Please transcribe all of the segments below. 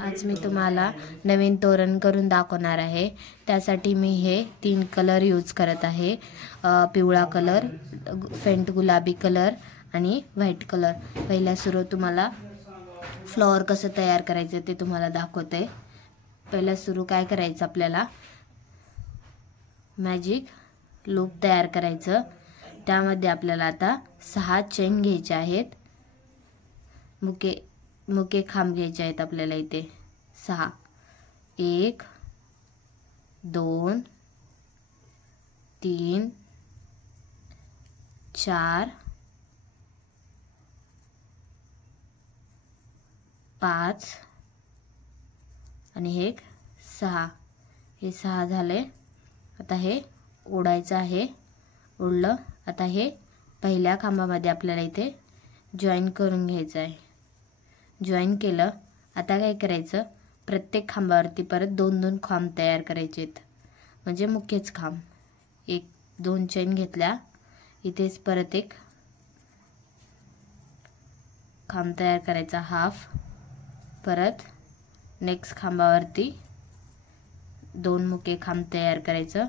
आज मी तुम्हाला नवीन तोरण करून दाखवणार आहे। त्यासाठी मी हे 3 कलर यूज करत आहे। पिवळा कलर, फेंट गुलाबी कलर आणि व्हाईट कलर। पहिला सुरू तुम्हाला फ्लॉवर कसं तयार करायचं ते तुम्हाला दाखवते। पहिला सुरू काय करायचं, आपल्याला मॅजिक लूप तयार करायचं। त्यामध्ये आपल्याला आता 6 चेन घ्यायचे आहेत। मुके खांब घ्यायचे आहेत आपल्याला इथे 6। 1 2 3 4 5 आणि हे 6। हे 6 झाले। आता हे ओढायचं आहे। ओढलं। आता हे पहिल्या खांबामध्ये आपल्याला इथे जॉईन करून घ्यायचं आहे। जॉईन केलं। आता काय करायचं, प्रत्येक खांबावरती परत 2-2 खांब तयार करायचे आहेत, म्हणजे मुख्यच खांब। 1-2 चेन घेतल्या, इथेच परत एक खांब तयार करायचा हाफ। परत नेक्स्ट खांबावरती 2 मुके खांब तयार करायचं।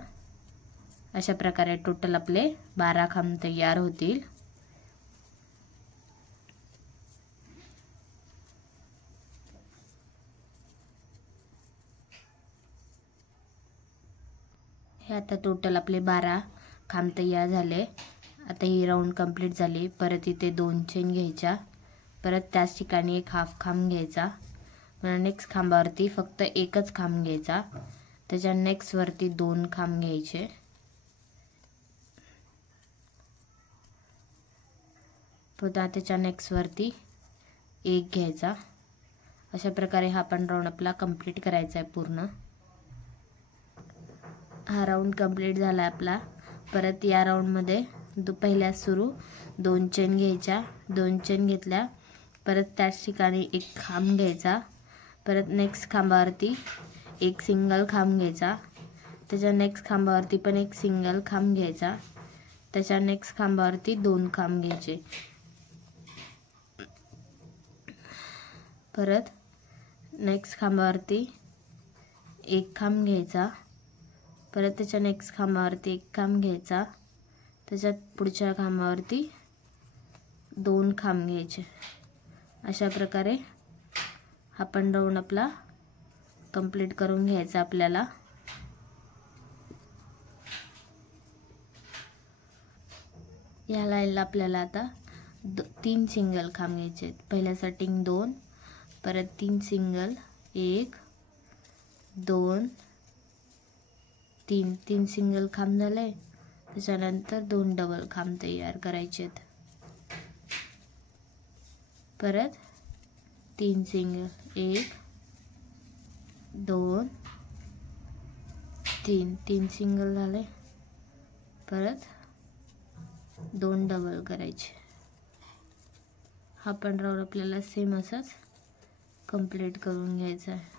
अशा प्रकारे टोटल आपले 12 खांब तयार होतील। हे आता टोटल आपले 12 खांब तयार झाले। आता ही राउंड कंप्लीट झाली। परत इथे 2 चेन घ्यायच्या, परत त्याच ठिकाणी एक हाफ खांब घ्यायचा। नेक्स्ट खांबावरती फक्त एकच खांब घ्यायचा। त्याच्या नेक्स्ट वरती 2 खांब घ्यायचे। पुन्हा त्याच्या नेक्स्ट वरती 1 घ्यायचा। अशा प्रकारे हा पण राउंड आपला कंप्लीट करायचा आहे पूर्ण। हा राउंड कंप्लीट झाला आपला। परत या राउंड मध्ये पहिल्या सुरू 2 चेन घ्यायच्या। 2 चेन घेतल्या, परत त्याच ठिकाणी एक खांब घ्यायचा। परत नेक्स्ट खांबावरती एक सिंगल खांब घ्यायचा। त्याच्या नेक्स्ट खांबावरती पण एक सिंगल खांब घ्यायचा। त्याच्या नेक्स्ट खांबावरती 2 खांब घ्यायचे। परत नेक्स्ट खांबावरती एक खांब घ्यायचा। परत त्याच्या नेक्स्ट खांबावरती एक खांब घ्यायचा। त्याच्या पुढच्या खांबावरती 2 खांब घ्यायचे। अशा प्रकारे हा पण राउंड आपला कंप्लीट करून घ्यायचा आपल्याला। या लाईनला आपल्याला आता 3 सिंगल खांब घ्यायचे आहेत। पहिल्या सेटिंग 2, परत 3 सिंगल, 1 2 3 सिंगल खांब झाले। त्याच्यानंतर 2 डबल खांब तयार करायचे आहेत। परत 3 सिंगल, 1 2 3 सिंगल झाले। परत 2 डबल करायचे। हा पण राउंड आपल्याला सेम असंच कंप्लीट करून घ्यायचा आहे।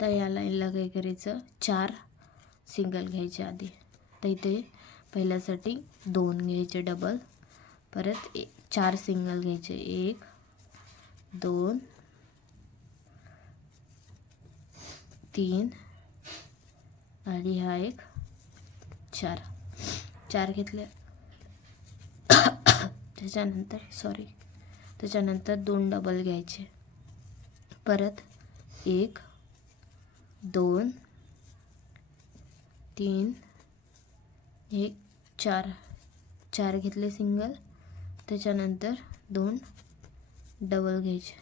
तर या लाईनला काय करायचं, 4 सिंगल घ्यायचे आधी। तर इथे पहिल्यासाठी 2 घ्यायचे डबल, परत 4 सिंगल घ्यायचे, 1 2 3 आणि हा एक 4 घेतले। त्याच्यानंतर 2 डबल घ्यायचे। परत 1 2 3 1 4 घेतले सिंगल। त्याच्यानंतर 2 डबल घ्यायचे।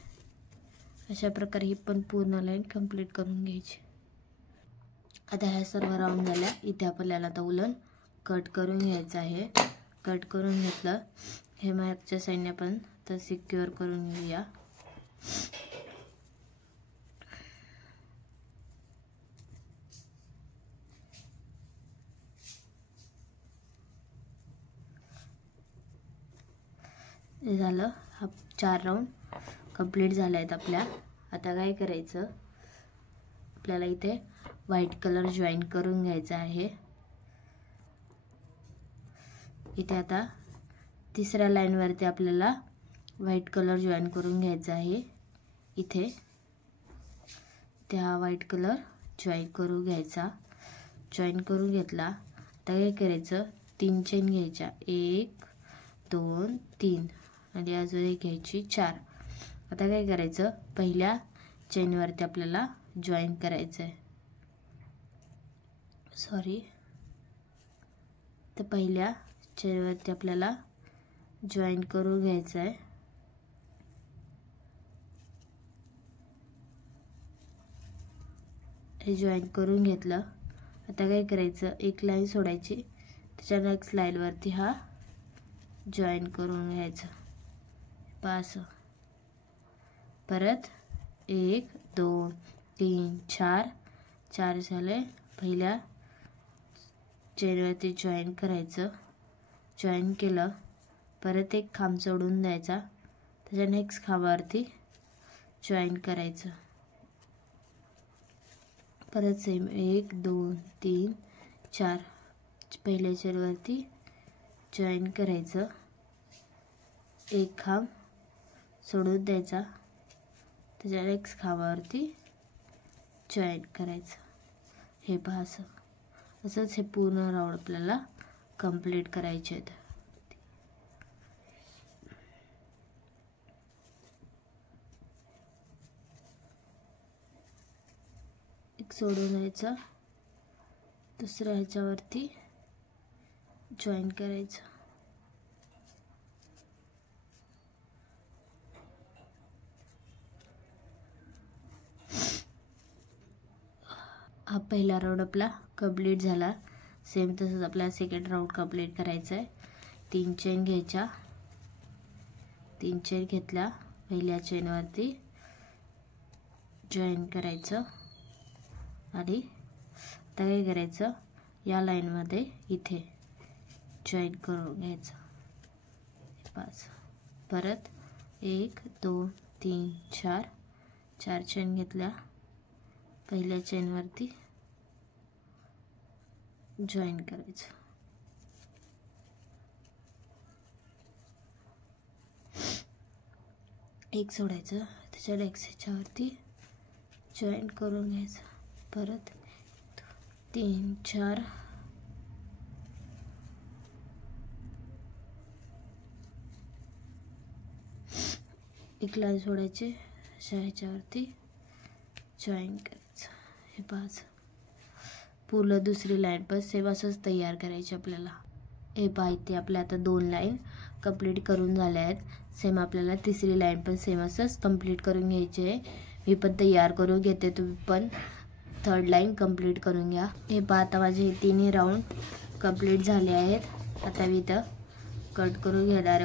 अशा प्रकारे ही पण पूर्ण लाईन कंप्लीट करून घ्यायची। आता ह्या सर्व राउंड झाल्या। इथे आपल्याला आता उलन कट करून घ्यायचं आहे। कट करून घेतलं। हे मागच्या साईडने पण तर सिक्युअर करून घेऊया। झालं। हा 4 राउंड कंप्लीट झाले आहेत आपल्या। आता काय करायचं, आपल्याला इथे व्हाईट कलर जॉईन करून घ्यायचा आहे. इथे आता तिसऱ्या लाईनवरती आपल्याला व्हाईट कलर जॉईन करून घ्यायचा आहे. इथे त्या व्हाईट कलर जॉईन करून घ्यायचा. जॉईन करून घेतला. आता काय करायचं, 3 चेन घ्यायच्या, 1 2 3 आणि अजून एक घ्यायची 4. आता काय करायचं, पहिल्या चेनवरती आपल्याला जॉईन करायचं आहे. तर पहिल्या चेनवरती आपल्याला जॉईन करून घ्यायचं आहे. हे जॉईन करून घेतलं. आता काय करायचं, एक लाईन सोडायची, त्याच्या नेक्स्ट लाईनवरती हा जॉईन करून घ्यायचं. पास परत 1 2 3 4 झाले. पहिल्या चेनवरती जॉईन करायचं. जॉईन केलं, परत एक खांब सोडून द्यायचा, त्याच्या नेक्स्ट खांबावरती जॉईन करायचं. परत सेम 1 2 3 4 पहिल्या चेनवरती जॉईन करायचं. एक खांब सोडून द्यायचा, त्याच्या नेक्स्ट खांबावरती जॉईन करायचं. हे पहा असंच हे पूर्ण राऊंड आपल्याला कंप्लीट करायचे आहेत. एक सोडून द्यायचं, दुसऱ्या ह्याच्यावरती जॉईन करायचं. हा पहिला राऊंड आपला कंप्लीट झाला. सेम तसंच आपल्याला सेकंड राऊंड कंप्लीट करायचं आहे. 3 चेन घ्यायच्या, 3 चेन घेतल्या, पहिल्या चेनवरती जॉईन करायचं आणि आता काय करायचं, या लाईनमध्ये इथे जॉईन करून घ्यायचं. 5 परत 1 2 3 4 चेन घेतल्या, पहिल्या चेनवरती जॉईन करायचं. एक सोडायचं, त्याच्या नेक्स्ट ह्याच्यावरती जॉईन करून घ्यायचं. परत 3 4 एक लाईन सोडायची, अशा ह्याच्यावरती जॉईन करायचं. हे 5 पूर्ण दुसरी लाईन पण सेम असंच तयार करायची आपल्याला. हे पहा इथे आपल्या आता 2 लाईन कंप्लीट करून झाल्या आहेत. सेम आपल्याला तिसरी लाईन पण सेम असंच कंप्लीट करून घ्यायची आहे. मी पण तयार करून घेते, तुम्ही पण 3rd लाईन कंप्लीट करून घ्या. हे पहा आता माझे 3 राऊंड कंप्लीट झाले आहेत. आता मी इथं कट करून घेणार आहे.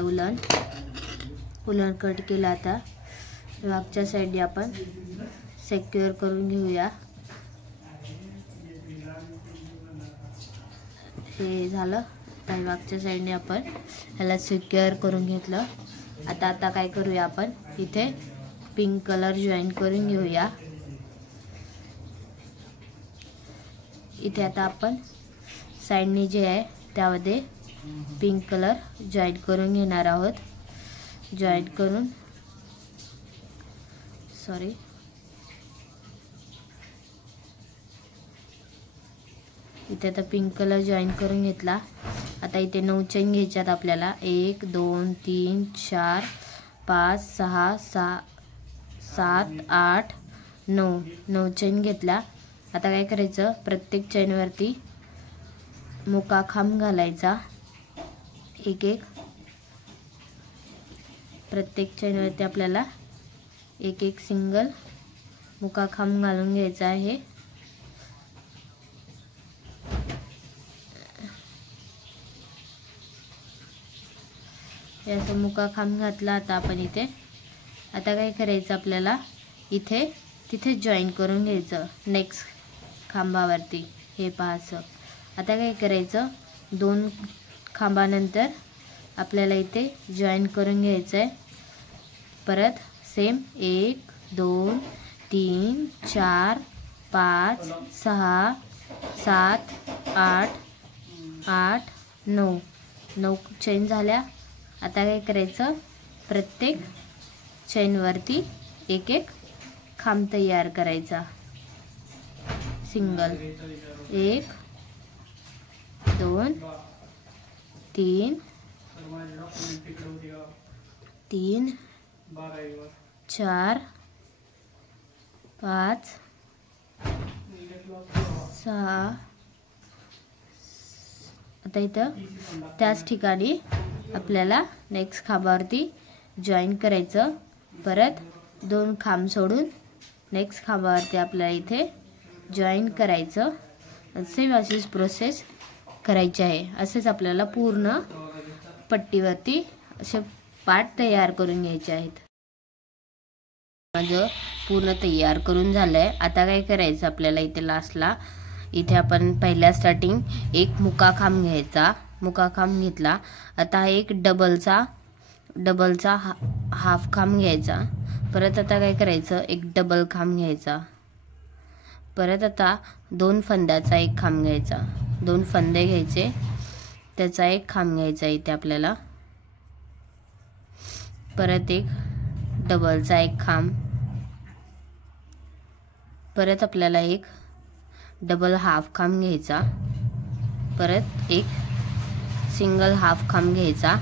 उलन कट केलं. आता मागच्या साईडने आपण सेक्युअर करून घेऊया. हे झालं. आता मागच्या साईडने आपण ह्याला सिक्युअर करून घेतलं. आता काय करूया, आपण इथे पिंक कलर जॉईन करून घेऊया. इथे आता आपण साईडने जे आहे त्यामध्ये पिंक कलर जॉईन करून घेणार आहोत. जॉईन करून इथे आता पिंक कलर जॉईन करून घेतला. आता इथे 9 चेन घ्यायच्यात आपल्याला. 1 2 3 4 5 6 7 8 9 चेन घेतला. आता काय करायचं, प्रत्येक चेनवरती मुका खांब घालायचा. एक प्रत्येक चेनवरती आपल्याला एक सिंगल मुका खांब घालून घ्यायचा आहे. याचा मुका खांब घातला. आता आपण इथे आता काय करायचं, आपल्याला तिथे जॉईन करून घ्यायचं नेक्स्ट खांबावरती. हे पहा असं. आता काय करायचं, 2 खांबानंतर आपल्याला इथे जॉईन करून घ्यायचं आहे. परत सेम 1 2 3 4 5 6 7 8 8 9 9 चेन झाल्या। आता काय करायचं, प्रत्येक चेनवरती एक एक खांब तयार करायचा। सिंगल 1 2 3 3 4 5 6। आता इथं त्याच ठिकाणी आपल्याला नेक्स्ट खांबावरती जॉईन करायचं। परत 2 खांब सोडून नेक्स्ट खांबावरती आपल्याला इथे जॉईन करायचं। सेम अशीच प्रोसेस करायची आहे। असेच आपल्याला पूर्ण पट्टीवरती असे पार्ट तयार करून घ्यायचे आहेत। माझं पूर्ण तयार करून झालंय। आता काय करायचं आपल्याला, इथे लास्टला इथे आपण पहिल्या स्टार्टिंग एक मुका खांब घ्यायचा। मुका खांब घेतला। आता एक डबलचा हाफ खांब घ्यायचा। परत आता काय करायचं, एक डबल खांब घ्यायचा। परत आता 2 फंद्याचा एक खांब घ्यायचा। 2 फंदे घ्यायचे, त्याचा एक खांब घ्यायचा इथे आपल्याला। परत एक डबलचा एक खांब। परत आपल्याला एक डबल हाफ खांब घ्यायचा। परत एक सिंगल हाफ खांब घ्यायचा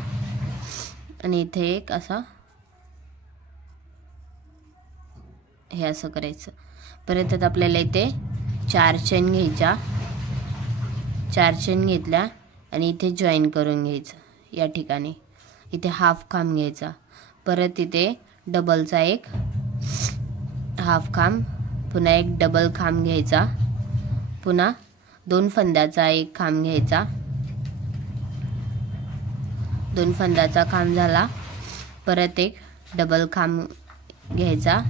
आणि इथे एक असा हे असं करायचं। परत आता आपल्याला इथे 4 चेन घ्यायच्या। 4 चेन घेतल्या आणि इथे जॉईन करून घ्यायचं। या ठिकाणी इथे हाफ खांब घ्यायचा। परत इथे डबलचा एक हाफ खांब, पुन्हा एक डबल खांब घ्यायचा। पुन्हा 2 फंद्याचा एक खांब घ्यायचा। 2 फंद्याचा खांब झाला। परत एक डबल खांब घ्यायचा,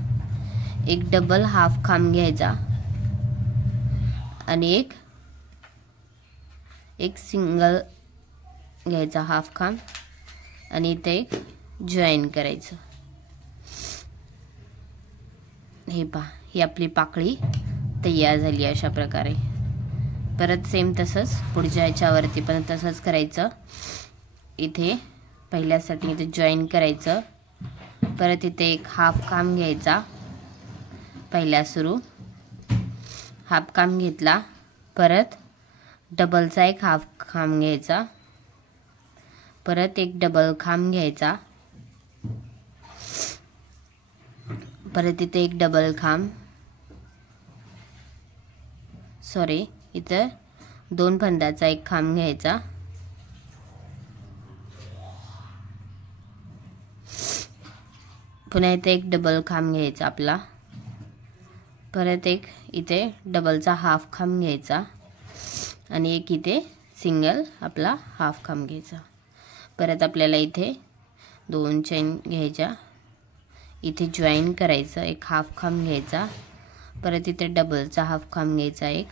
एक डबल हाफ खांब घ्यायचा आणि एक सिंगल घ्यायचा हाफ खांब आणि इथे एक जॉईन करायचं। हे पहा, ही आपली पाकळी तयार झाली अशा प्रकारे। परत सेम तसंच पुढच्या ह्याच्यावरती पण तसंच करायचं। इथे पहिल्यासाठी इथे जॉईन करायचं। परत इथे एक हाफ खांब घ्यायचा। पहिल्या सुरू हाफ खांब घेतला। परत डबलचा एक हाफ खांब घ्यायचा। परत एक डबल खांब घ्यायचा। परत इथे एक डबल खांब, सॉरी इथं 2 फंद्याचा एक खांब घ्यायचा। पुन्हा इथे एक डबल खांब घ्यायचा आपला। परत एक इथे डबलचा हाफ खांब घ्यायचा आणि एक इथे सिंगल आपला हाफ खांब घ्यायचा। परत आपल्याला इथे 2 चेन घ्यायच्या, इथे जॉईन करायचं। एक हाफ खांब घ्यायचा। परत इथे डबलचा हाफ खांब घ्यायचा एक।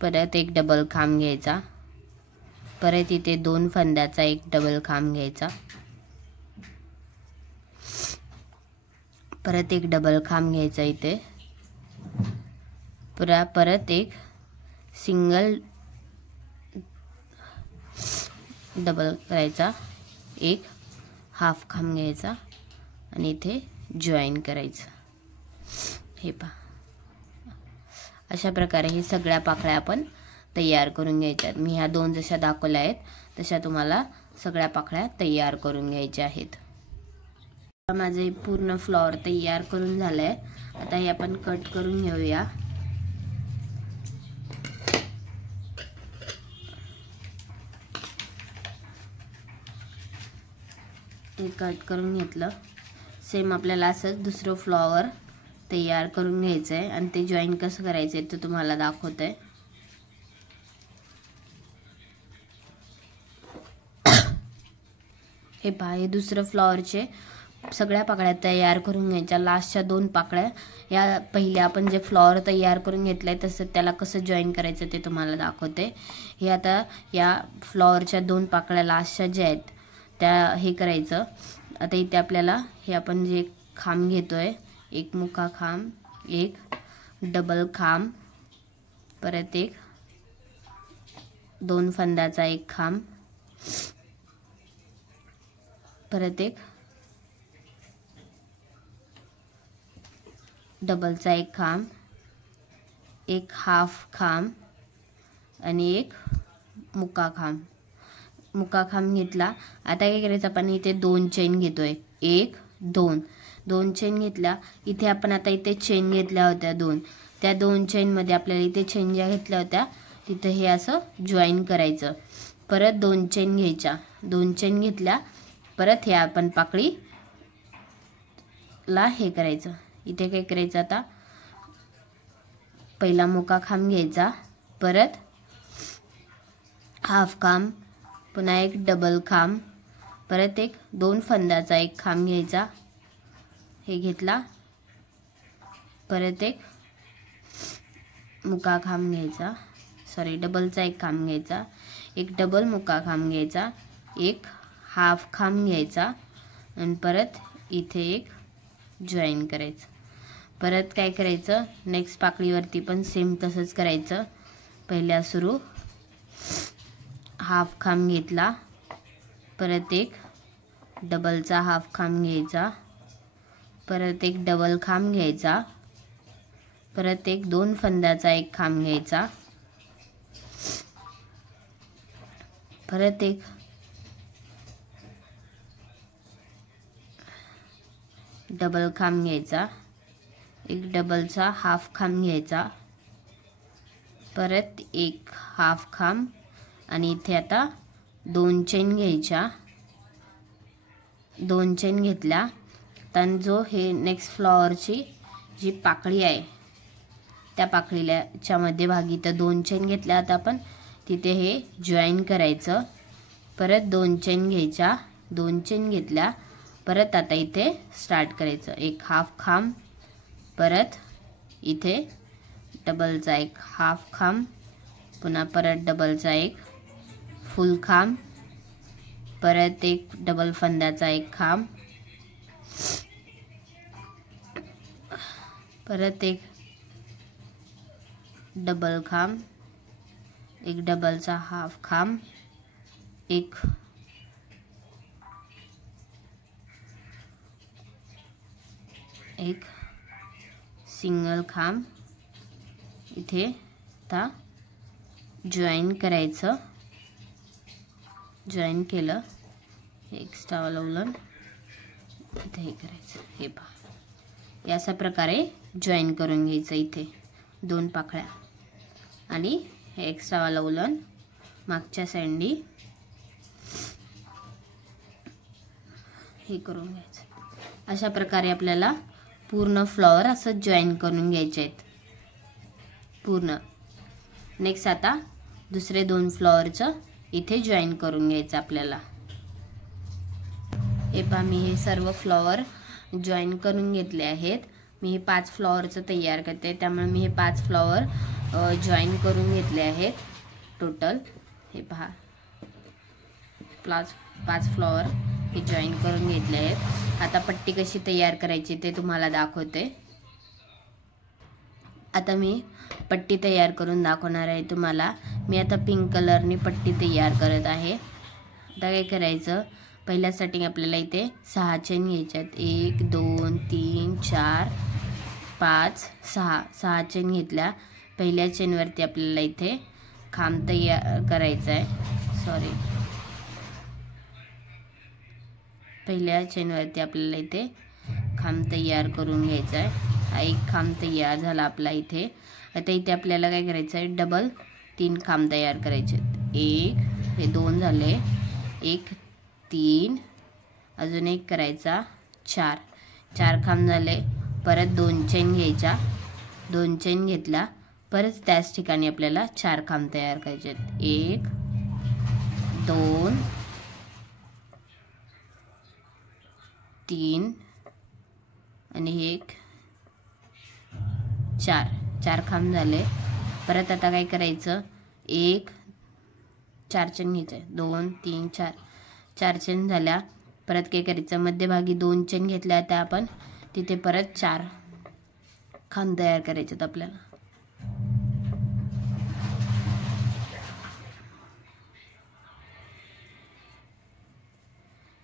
परत एक डबल खांब घ्यायचा। परत इथे 2 फंद्याचा एक डबल खांब घ्यायचा। परत एक डबल खांब घ्यायचा इथे। परत एक सिंगल डबल करायचा, एक हाफ खांब घ्यायचा आणि इथे जॉईन करायचं। हे पहा, अशा प्रकारे हे सगळ्या पाकळ्या आपण तयार करून घ्यायच्या। मी ह्या 2 जशा दाखवल्या आहेत तशा तुम्हाला सगळ्या पाकळ्या तयार करून घ्यायच्या आहेत। माझे पूर्ण फ्लॉवर तयार करून झालंय। आता हे आपण कट करून घेऊया। हे कट करून घेतलं। सेम आपल्याला असं दुसरं फ्लॉवर तयार करून घ्यायचं आहे आणि ते जॉईन कसं करायचं ते तुम्हाला दाखवते। हे पहा, हे दुसरं फ्लॉवरचे सगळ्या पाकळ्या तयार करून घ्यायच्या। लास्टच्या 2 पाकळ्या या पहिल्या आपण जे फ्लॉवर तयार करून घेतलंय तसं त्याला कसं जॉईन करायचं ते तुम्हाला दाखवते। हे आता या फ्लॉवरच्या 2 पाकळ्या लास्टच्या ज्या आहेत त्या हे करायचं। आता इथे आपल्याला हे आपण जे खांब घेतोय एक मुका खांब, एक डबल खांब, परत एक 2 फंद्याचा एक खांब, परत एक डबलचा एक खांब, एक हाफ खांब आणि एक मुका खांब. मुका खांब घेतला. आता काय करायचं, आपण इथे 2 चेन घेतोय. 1 2 चेन घेतल्या. इथे आपण आता इथे चेन घेतल्या होत्या 2. त्या 2 चेन मध्ये आपल्याला इथे चेन ज्या घेतल्या होत्या तिथे हे असं जॉईन करायचं. परत 2 चेन घ्यायच्या. 2 चेन घेतल्या. परत हे आपण पाकळीला हे करायचं. इथे काय करायचं, आता पहिला मुका खांब घ्यायचा, परत हाफ खांब, पुन्हा एक डबल खांब, परत एक 2 फंद्याचा एक खांब घ्यायचा. हे घेतला. परत एक मुका खांब घ्यायचा, डबलचा एक खांब घ्यायचा, एक डबल मुका खांब घ्यायचा, एक हाफ खांब घ्यायचा आणि परत इथे एक जॉईन करायचं. परत काय करायचं, नेक्स्ट पाकळीवरती पण सेम तसंच करायचं. पहिल्या सुरू हाफ खांब घेतला, परत एक डबलचा हाफ खांब घ्यायचा, परत एक डबल खांब घ्यायचा, परत एक 2 फंद्याचा एक खांब घ्यायचा, परत एक डबल खांब घ्यायचा, एक डबलचा हाफ खांब घ्यायचा, परत एक हाफ खांब आणि इथे आता 2 चेन घ्यायच्या. 2 चेन घेतल्या. तर जो हे नेक्स्ट फ्लॉवरची जी पाकळी आहे त्या पाकळीच्या मध्यभागी तर 2 चेन घेतल्या. आता आपण तिथे हे जॉईन करायचं. परत 2 चेन घ्यायच्या. 2 चेन घेतल्या. परत आता इथे स्टार्ट करायचं. एक हाफ खांब, परत इथे डबलचा एक हाफ खांब, पुन्हा परत डबलचा एक फुल खांब, परत एक डबल फंद्याचा एक खांब, परत एक डबल खांब, एक डबलचा हाफ खांब, एक सिंगल खांब. इथे आता जॉईन करायचं. जॉईन केलं, एक्स्ट्रा लावून इथे हे करायचं. हे पहा, याचा प्रकारे जॉईन करून घ्यायचं. इथे 2 पाकळ्या आणि हे एक्स्ट्रा लावून मागच्या साईडनी हे करून घ्यायचं. अशा प्रकारे आपल्याला पूर्ण फ्लॉवर असं जॉईन करून घ्यायचे आहेत पूर्ण. नेक्स्ट आता दुसरे 2 फ्लॉवरचं इथे जॉईन करून घ्यायचं आपल्याला. हे पहा, मी हे सर्व फ्लॉवर जॉईन करून घेतले आहेत. मी हे 5 फ्लॉवरचं तयार करते, त्यामुळे मी हे 5 फ्लॉवर जॉईन करून घेतले आहेत टोटल. हे पहा, 5 फ्लॉवर हे जॉईन करून घेतले आहेत. आता पट्टी कशी तयार करायची ते तुम्हाला दाखवते. आता मी पट्टी तयार करून दाखवणार आहे तुम्हाला. मी आता पिंक कलरनी पट्टी तयार करत आहे. आता काय करायचं, पहिल्या स्टार्टिंग आपल्याला इथे 6 चेन घ्यायच्यात. 1 2 3 4 5 6 चेन घेतल्या. पहिल्या चेनवरती आपल्याला इथे खांब तयार करायचा आहे. पहिल्या चेनवरती आपल्याला इथे खांब तयार करून घ्यायचा आहे. हा एक खांब तयार झाला आपला इथे. आता इथे आपल्याला काय करायचं आहे, डबल 3 खांब तयार करायचे. 1 हे 2 झाले, 1 3 अजून एक करायचा, 4 खांब झाले. परत 2 चेन घ्यायच्या. 2 चेन घेतला. परत त्याच ठिकाणी आपल्याला 4 खांब तयार करायचे. 1 2 3 आणि 1 4 खांब झाले. परत आता काय करायचं, 4 चेन घ्यायचे. 2 3 4 चेन झाल्या. परत काय करायचं, मध्यभागी 2 चेन घेतल्या त्या आपण तिथे परत 4 खांब तयार करायचे आपल्याला.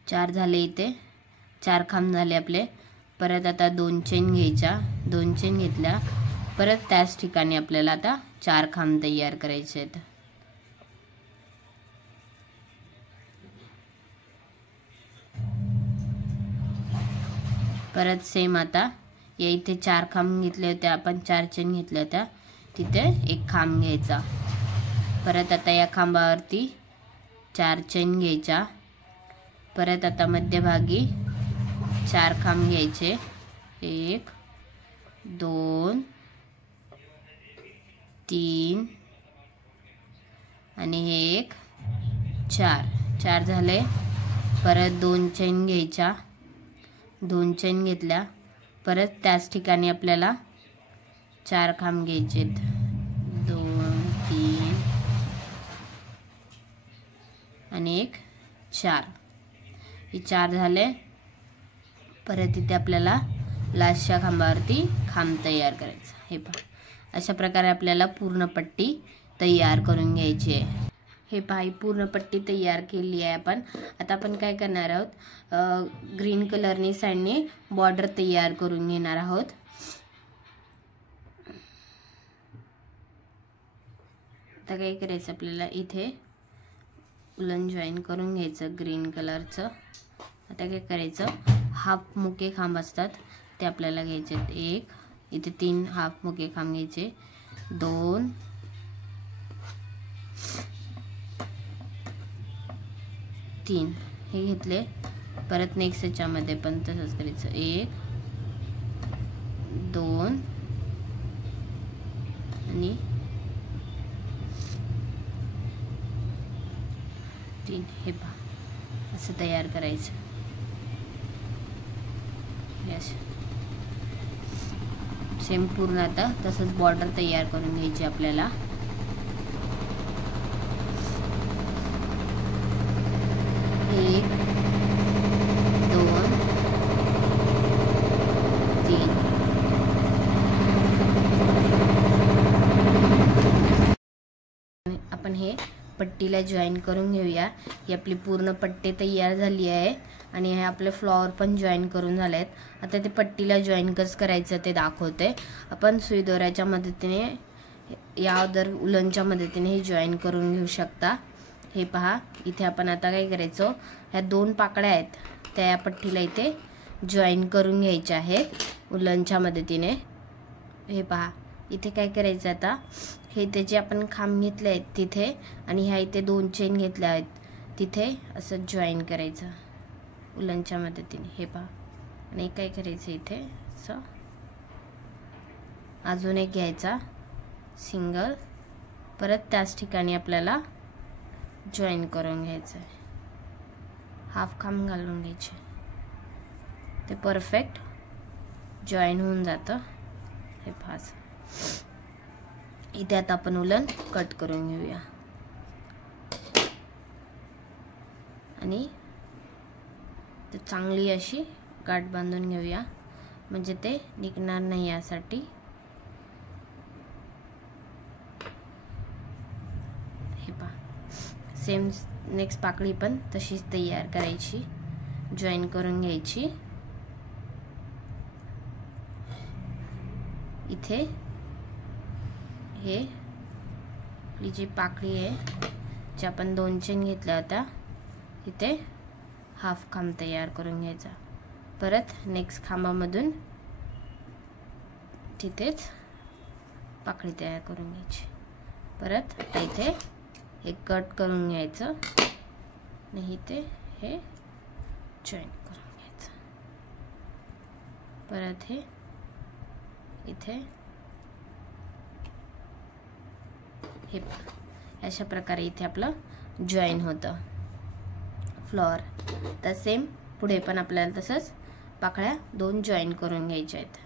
चार झाले, इथे 4 खांब झाले आपले. परत आता 2 चेन घ्यायच्या. 2 चेन घेतल्या. परत त्याच ठिकाणी आपल्याला आता 4 खांब तयार करायचे आहेत. परत सेम आता या इथे 4 खांब घेतले होते आपण, 4 चेन घेतल्या होत्या, तिथे 1 खांब घ्यायचा. परत आता या खांबावरती 4 चेन घ्यायच्या. परत आता मध्यभागी 4 खांब घ्यायचे. 1 2 3 आणि हे 1 4 झाले. परत 2 चेन घ्यायच्या. 2 चेन घेतल्या. परत त्याच ठिकाणी आपल्याला 4 खांब घ्यायचे. 2 3 आणि 1 4. हे 4 झाले. परत इथे आपल्याला लास्टच्या खांबावरती खांब तयार करायचा. हे पहा, अशा प्रकारे आपल्याला पूर्ण पट्टी तयार करून घ्यायची आहे. हे पहा, ही पूर्ण पट्टी तयार केली आहे आपण. आता आपण काय करणार आहोत, ग्रीन कलरनी साईडने बॉर्डर तयार करून घेणार आहोत. आता काय करायचं आपल्याला, इथे उलन जॉईन करून घ्यायचं ग्रीन कलरचं. आता काय करायचं, हाफ मुके खांब असतात ते आपल्याला घ्यायचे. 1 इथे 3 हाफ मुके खांब घ्यायचे. 2 3 हे घेतले. परत नेक्स्ट याच्यामध्ये पण तसंच करायचं. 1 2 आणि 3. हे पहा, असं तयार करायचं. यस, सेम पूर्ण आता तसंच बॉर्डर तयार करून घ्यायची आपल्याला. एक 2 3 आपण हे पट्टीला जॉईन करून घेऊया. ही आपली पूर्ण पट्टी तयार झाली आहे आणि हे आपले फ्लॉवर पण जॉईन करून झाले आहेत. आता ते पट्टीला जॉईन कसं करायचं ते दाखवते. आपण सुई दोऱ्याच्या मदतीने या अदर उलनच्या मदतीने हे जॉईन करून घेऊ शकता. हे पहा, इथे आपण आता काय करायचं, ह्या 2 पाकळ्या आहेत त्या या पट्टीला इथे जॉईन करून घ्यायच्या आहेत उलनच्या मदतीने. हे पहा, इथे काय करायचं, आता हे त्याचे आपण खांब घेतले आहेत तिथे आणि ह्या इथे 2 चेन घेतल्या आहेत तिथे असं जॉईन करायचं उलनच्या मदतीने. हे पहा, आणि काय करायचं, इथे असं अजून एक घ्यायचा सिंगल. परत त्याच ठिकाणी आपल्याला जॉईन करून घ्यायचं आहे. हाफ खांब घालून घ्यायचे, ते परफेक्ट जॉईन होऊन जातं. हे पहा, इथे आता आपण उलन कट करून घेऊया आणि ते चांगली अशी गाठ बांधून घेऊया म्हणजे ते निघणार नाही यासाठी. हे पहा, सेम नेक्स्ट पाकळी पण तशीच तयार करायची, जॉईन करून घ्यायची. इथे हे आपली जी पाकळी आहे जी आपण 2 चेन घेतल्या होत्या तिथे हाफ खांब तयार करून घ्यायचा. परत नेक्स्ट खांबामधून तिथेच पाकळी तयार करून घ्यायची. परत इथे हे कट करून घ्यायचं नाही, ते हे जॉईन करून घ्यायचं. परत हे इथे हे अशा प्रकारे इथे आपलं जॉईन होतं फ्लॉवर. तर सेम पुढे पण आपल्याला तसंच पाकळ्या 2 जॉईन करून घ्यायच्या आहेत.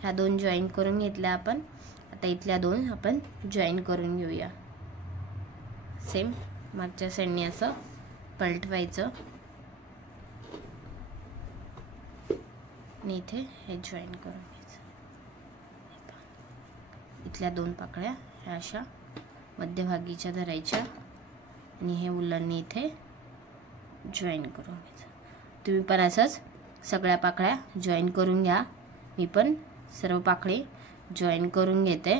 ह्या 2 जॉईन करून घेतल्या आपण. आता इथल्या 2 आपण जॉईन करून घेऊया. सेम मागच्या साईडने असं पलटवायचं आणि इथे हे जॉईन करून घ्यायचं. इथल्या 2 पाकळ्या ह्या अशा मध्यभागीच्या धरायच्या आणि हे उलांनी इथे जॉईन करून घ्यायचं। तुम्ही पण असंच सगळ्या पाकळ्या जॉईन करून घ्या। मी पण सर्व पाकळी जॉईन करून घेते।